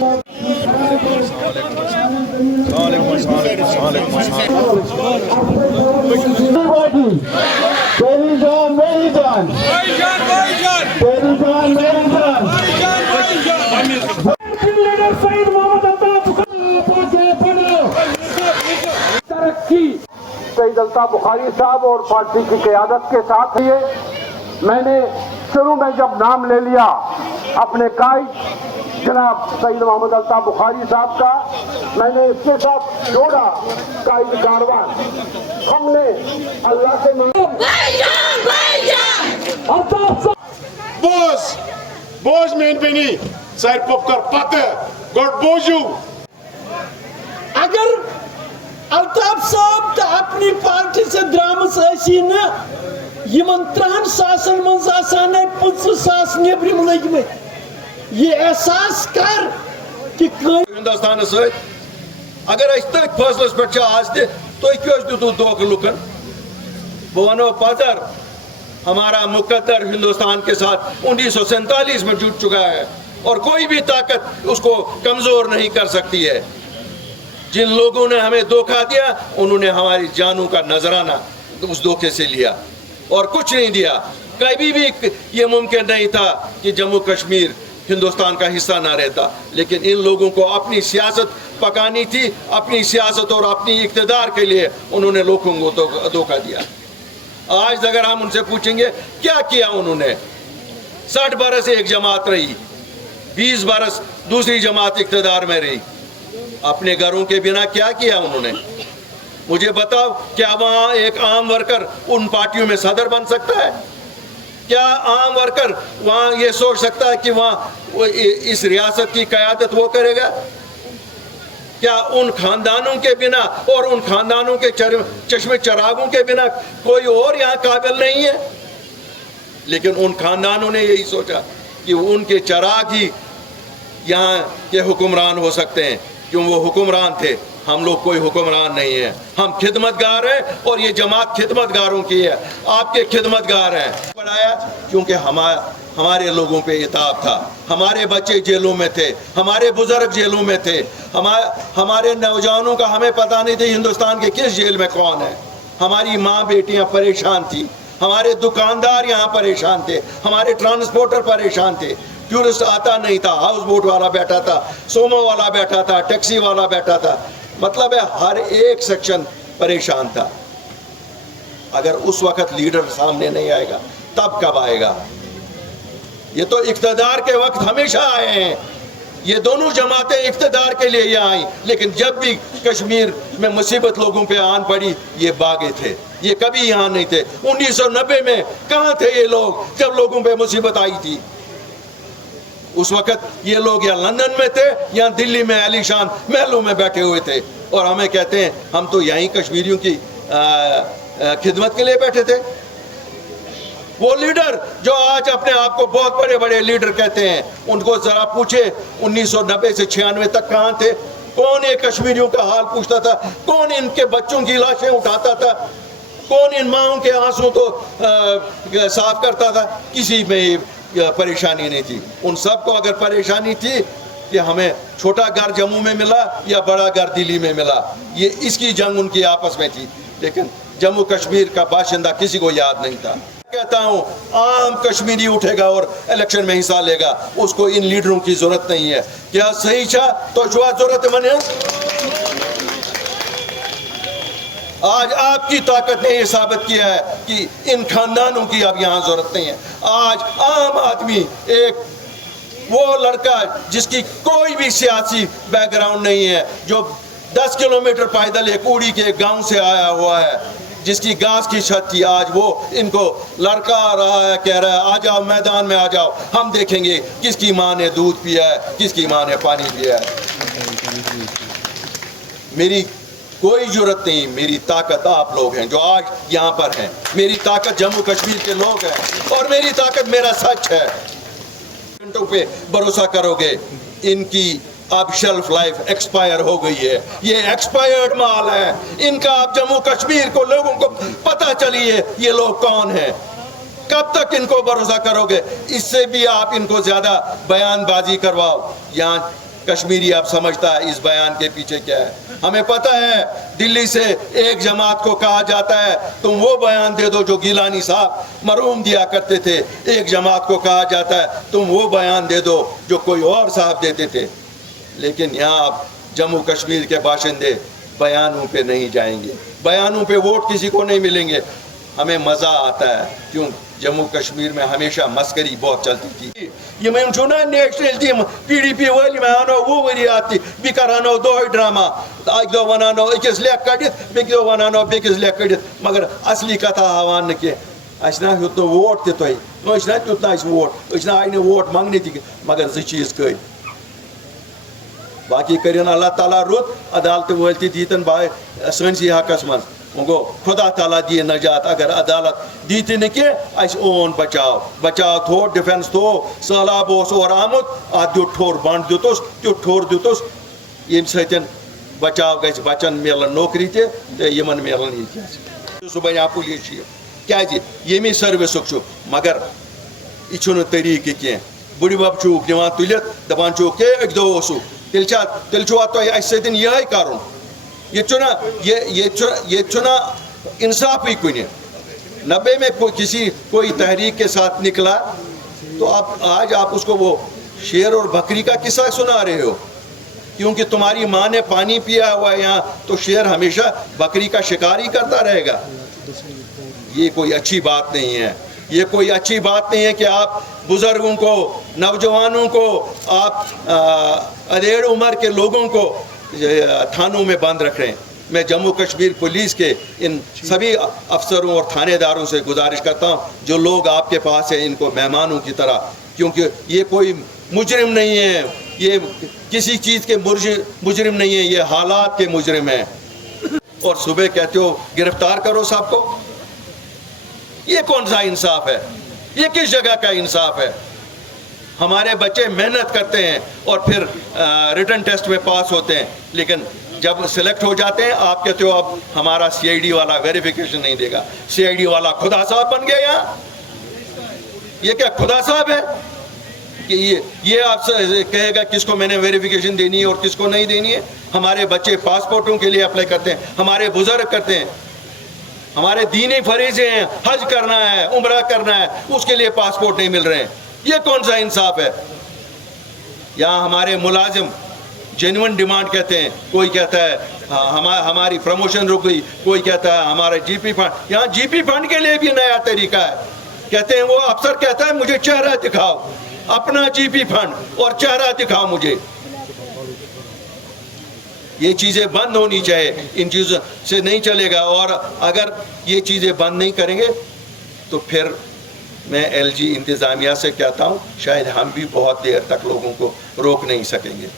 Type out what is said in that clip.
तेरी जान मेरी जान, तेरी जान मेरी जान। लीडर सईद मोहम्मद अल्ताफ तरक्की सईद अल्ताफ बुखारी साहब और पार्टी की क़यादत के साथ ये मैंने शुरू में जब नाम ले लिया अपने कायद जनाब सईद मोहम्मद अल्ताफ बुखारी साहब का, मैंने इसके साथ जोड़ा कायद कारवान। हमने अल्लाह से Boz mein beni sahip popkar patı God bozu. अगर अल्ताफ साहब तो अपनी पार्टी से द्रामस ऐसी न यमन 3 सासन मंज आसान 50 सास नेबरिम लगे ये एहसास कर कि हिंदुस्तान सहित अगर तथ फैसलस पे आज तुम क्यों दितु धोखा लुकन। बह वनो पदर हमारा मुकद्दर हिंदुस्तान के साथ 1947 में जुट चुका है और कोई भी ताकत उसको कमजोर नहीं कर सकती है। जिन लोगों ने हमें धोखा दिया उन्होंने हमारी जानों का नजराना उस धोखे से लिया और कुछ नहीं दिया। कभी भी ये मुमकिन नहीं था कि जम्मू कश्मीर हिंदुस्तान का हिस्सा ना रहता, लेकिन इन लोगों को अपनी सियासत पकानी थी। अपनी सियासत और अपनी इक़्तिदार के लिए उन्होंने लोगों को धोखा दिया। आज अगर हम उनसे पूछेंगे क्या किया उन्होंने, 60 बरस एक जमात रही, 20 बरस दूसरी जमात इक़्तिदार में रही, अपने घरों के बिना क्या किया उन्होंने? मुझे बताओ, क्या वहाँ एक आम वर्कर उन पार्टियों में सदर बन सकता है? क्या आम वर्कर वहाँ ये सोच सकता है कि वहाँ इस रियासत की क़यादत वो करेगा? क्या उन खानदानों के बिना और उन खानदानों के चश्मे चरागों के बिना कोई और यहाँ काबिल नहीं है? लेकिन उन खानदानों ने यही सोचा कि उनके चराग ही यहाँ के हुक्मरान हो सकते हैं, क्यों वो हुक्मरान थे। हम लोग कोई हुक्मरान नहीं है, हम खिदमतगार हैं और ये जमात खिदमतगारों की है, आपके खिदमतगार हैं। पढ़ाया क्योंकि हमारे लोगों पे इताब था, हमारे बच्चे जेलों में थे, हमारे बुजुर्ग जेलों में थे, हमारे नौजवानों का हमें पता नहीं था हिंदुस्तान के किस जेल में कौन है। हमारी माँ बेटियाँ परेशान थी, हमारे दुकानदार यहाँ परेशान थे, हमारे ट्रांसपोर्टर परेशान थे। टूरिस्ट आता नहीं था, हाउस बोट वाला बैठा था, सोमो वाला बैठा था, टैक्सी वाला बैठा था, मतलब है हर एक सेक्शन परेशान था। अगर उस वक्त लीडर सामने नहीं आएगा तब कब आएगा? ये तो इक़्तिदार के वक्त हमेशा आए हैं, ये दोनों जमातें इक़्तिदार के लिए यहाँ आई, लेकिन जब भी कश्मीर में मुसीबत लोगों पे आन पड़ी ये भागे थे, ये कभी यहाँ नहीं थे। 1990 में कहाँ थे ये लोग जब लोगों पे मुसीबत आई थी? उस वक्त ये लोग या लंदन में थे या दिल्ली में आलीशान महलों में बैठे हुए थे, और हमें कहते हैं हम तो यहीं कश्मीरियों की खिदमत के लिए बैठे थे। वो लीडर जो आज अपने आप को बहुत बड़े बड़े लीडर कहते हैं, उनको जरा पूछे 1990 से 96 तक कहाँ थे? कौन ये कश्मीरियों का हाल पूछता था? कौन इनके बच्चों की लाशें उठाता था? कौन इन माओं के आंसू को साफ करता था? किसी में परेशानी नहीं थी। उन सबको अगर परेशानी थी कि हमें छोटा घर जम्मू में मिला या बड़ा घर दिल्ली में मिला, ये इसकी जंग उनकी आपस में थी, लेकिन जम्मू कश्मीर का बाशिंदा किसी को याद नहीं था। कहता हूँ आम कश्मीरी उठेगा और इलेक्शन में हिस्सा लेगा, उसको इन लीडरों की जरूरत नहीं है। क्या सही छा तो जरूरत मने आज आपकी ताकत ने यह साबित किया है कि इन खानदानों की अब यहाँ जरूरत नहीं है। आज आम आदमी, एक वो लड़का जिसकी कोई भी सियासी बैकग्राउंड नहीं है, जो 10 किलोमीटर पैदल एक उड़ी के गांव से आया हुआ है, जिसकी घास की छत थी, आज वो इनको लड़का आ रहा है, कह रहा है आ जाओ मैदान में आ जाओ, हम देखेंगे किसकी माँ ने दूध पिया है, किसकी माँ ने पानी पिया है। मेरी कोई जरूरत नहीं, मेरी ताकत आप लोग हैं जो आज यहाँ पर हैं, मेरी ताकत जम्मू कश्मीर के लोग हैं और मेरी ताकत मेरा सच है। घंटों पे भरोसा करोगे, इनकी अब शेल्फ लाइफ एक्सपायर हो गई है, ये एक्सपायर्ड माल है इनका। अब जम्मू कश्मीर को लोगों को पता चलिए ये लोग कौन हैं। कब तक इनको भरोसा करोगे? इससे भी आप इनको ज्यादा बयानबाजी करवाओ। यहाँ कश्मीरी अब समझता है इस बयान के पीछे क्या है। हमें पता है दिल्ली से एक जमात को कहा जाता है तुम वो बयान दे दो जो गिलानी साहब मरहूम दिया करते थे, एक जमात को कहा जाता है तुम वो बयान दे दो जो कोई और साहब देते थे। लेकिन यहाँ आप जम्मू कश्मीर के बाशिंदे बयानों पे नहीं जाएंगे, बयानों पे वोट किसी को नहीं मिलेंगे। हमें मज़ा आता है, क्यों जम्मू कश्मीर में हमेशा मस्करी बहुत चलती थी। ये मैं चुना नेशनल टीम PDP वाली मैं आनो वो वरी आती भी करानो दो ड्रामा एक दो वनानो एकस लेक कड़ित बेक दो वनानो बेकस लेक कड़ित मगर असली कथा हवान के असना तो वोट ते तोय असना तुतना वोट असना आइने वोट मांगने थी मगर ज चीज कई बाकी करियन अल्लाह ताला रुत अदालत वलती दीतन बाय सनसी हकस मन उनको खुदा ताला दिए नजात। अगर अदालत दीती न कि अस ओन बचाव थो डिफेंस थो सैलाब और आमुत अत दित ठोर बंड दितुस त्युत ठोर दितुस यम सतन बचाव गई बचन मिलन नौकरी तमन मिलन ये सह बना पुलिस क्या यमी सर्विस मगर यह तरीक कह बुढ़ चूक दिवान तुलित दपान चूक के एक दो तिल तुम सतन यह कर ये चुना इंसाफ ही कुछ 90 में कोई तहरीक के साथ निकला तो आज आप उसको वो शेर और बकरी का किस्सा सुना रहे हो, क्योंकि तुम्हारी माँ ने पानी पिया हुआ है यहाँ तो शेर हमेशा बकरी का शिकार ही करता रहेगा। ये कोई अच्छी बात नहीं है, ये कोई अच्छी बात नहीं है कि आप बुजुर्गों को नौजवानों को आप अधेड़ उम्र के लोगों को थानों में बंद रख रहे हैं। मैं जम्मू कश्मीर पुलिस के इन सभी अफसरों और थानेदारों से गुजारिश करता हूं जो लोग आपके पास हैं इनको मेहमानों की तरह, क्योंकि ये कोई मुजरिम नहीं है, ये किसी चीज़ के मुजरिम नहीं है, ये हालात के मुजरिम हैं। और सुबह कहते हो गिरफ्तार करो सबको, ये कौन सा इंसाफ है? ये किस जगह का इंसाफ है? हमारे बच्चे मेहनत करते हैं और फिर रिटन टेस्ट में पास होते हैं, लेकिन जब सिलेक्ट हो जाते हैं आप कहते हो अब हमारा CID वाला वेरिफिकेशन नहीं देगा। CID वाला खुदा साहब बन गया यहाँ। ये क्या खुदा साहब है कि ये आपसे कहेगा किसको मैंने वेरिफिकेशन देनी है और किसको नहीं देनी है? हमारे बच्चे पासपोर्टों के लिए अप्लाई करते हैं, हमारे बुजुर्ग करते हैं, हमारे दीनी फरीज़े हैं, हज करना है, उम्रा करना है, उसके लिए पासपोर्ट नहीं मिल रहे हैं। ये कौन सा इंसाफ है? यहाँ हमारे मुलाजिम जेन्युइन डिमांड कहते हैं, कोई कहता है हमारी प्रमोशन रुक गई, कोई कहता है हमारा GP फंड। यहाँ GP फंड के लिए भी नया तरीका है, कहते हैं वो अफसर कहता है मुझे चेहरा दिखाओ, अपना GP फंड और चेहरा दिखाओ मुझे। ये चीज़ें बंद होनी चाहिए, इन चीज़ों से नहीं चलेगा। और अगर ये चीज़ें बंद नहीं करेंगे तो फिर मैं LG इंतज़ामिया से कहता हूँ शायद हम भी बहुत देर तक लोगों को रोक नहीं सकेंगे।